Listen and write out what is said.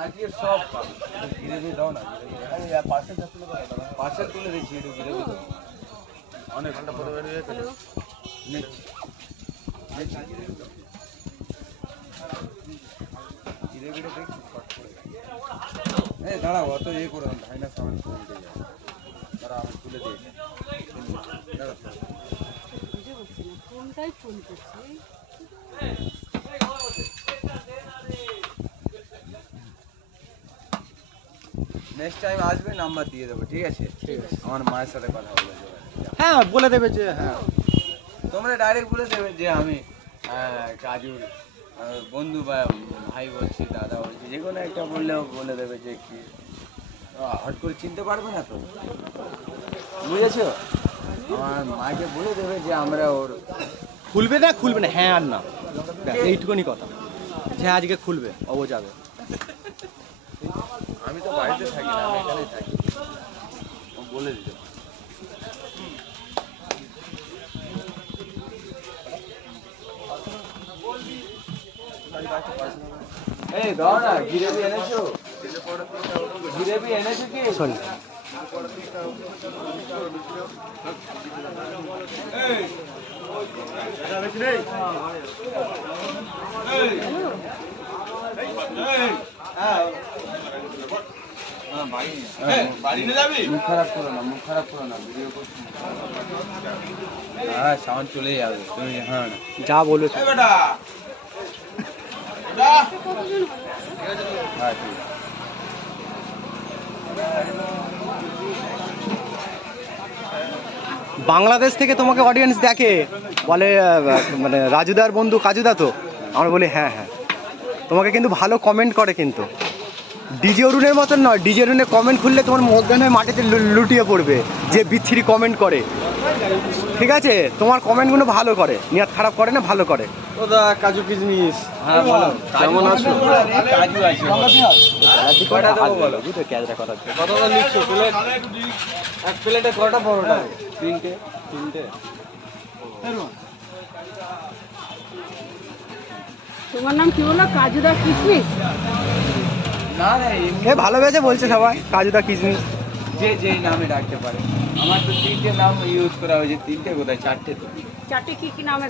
আজকে সব গ্রেভি দাও না, পার্সেল তুলে দিচ্ছি, একটু গ্রেভি দাও। অনেক ঘন্টা পরে বেরিয়ে নিচ্ছি গ্রেভিটা দেখছি শর্ট করে। এই দাঁড়াও, অত ইয়ে করো না, ভাইনা সামান তুলে দিয়ে যাও। দাঁড়া আমি তুলে দিই। কোনটাই ফোন করছি। নেক্সট টাইম আসবে, নাম্বার দিয়ে দেবো, ঠিক আছে? ঠিক আছে, আমার মায়ের সাথে কথা বলে দেবো। হ্যাঁ বলে দেবে যে হ্যাঁ, তোমরা ডাইরেক্ট বলে দেবে যে আমি কাজুর বন্ধু বা ভাই বলছি, দাদা বলছি, যে কোনো একটা বললেও বলে দেবে যে কি, হট করে চিনতে পারবে না তো, বুঝেছো? আমার মাকে বলে দেবে যে আমরা ওর। খুলবে না হ্যাঁ আর না, এইটুকুনি কথা, যে আজকে খুলবে ও যাবে। আমি তো বাড়িতে থাকি না, আমি এখানেই থাকি, ও বলে দিতে। এই দাও না, জিরেবি এনেছো? জিরেবি এনেছো কি? সরি মুখ খারাপ করো না, মুখ খারাপ করো না, ভিডিও করছি। হ্যাঁ সাউন্ড চলে যাবে, তুমি হ্যাঁ না যা বলবে। হ্যাঁ ঠিক আছে। বাংলাদেশ থেকে তোমাকে অডিয়েন্স দেখে, বলে মানে রাজুদার বন্ধু কাজুদা তো? আমরা বলি হ্যাঁ হ্যাঁ। তোমাকে কিন্তু ভালো কমেন্ট করে, কিন্তু ডিজে অরুণের মতন নয়। ডিজে অরুণের কমেন্ট খুললে তোমার মধ্যাহ্নে মাটিতে লুটিয়ে পড়বে, যে বিচ্ছিরি কমেন্ট করে, ঠিক আছে? তোমার কমেন্টগুলো ভালো করে, নিয়াত খারাপ করে না, ভালো করে। ওদা কাজু কিশমিশ, হ্যাঁ বলো, কেমন আছো? কাজু আছে, কয়টা দেবো বলো? কতটা নিচ্ছ প্লেট? এক প্লেটে কটা পরোটা? তিনটে। তোমার নাম কি বলো? কাজুদা কিশমিশ? না না, এ ভালোবেসে বলছে সবাই কাজুদা কিশমিশ। যে যেই নামে ডাকতে পারে। আমার তো তিনটে নাম ইউজ করা হয়েছে, তিনটে কোথায়, চারটে তো। চারটে কি কি নামে?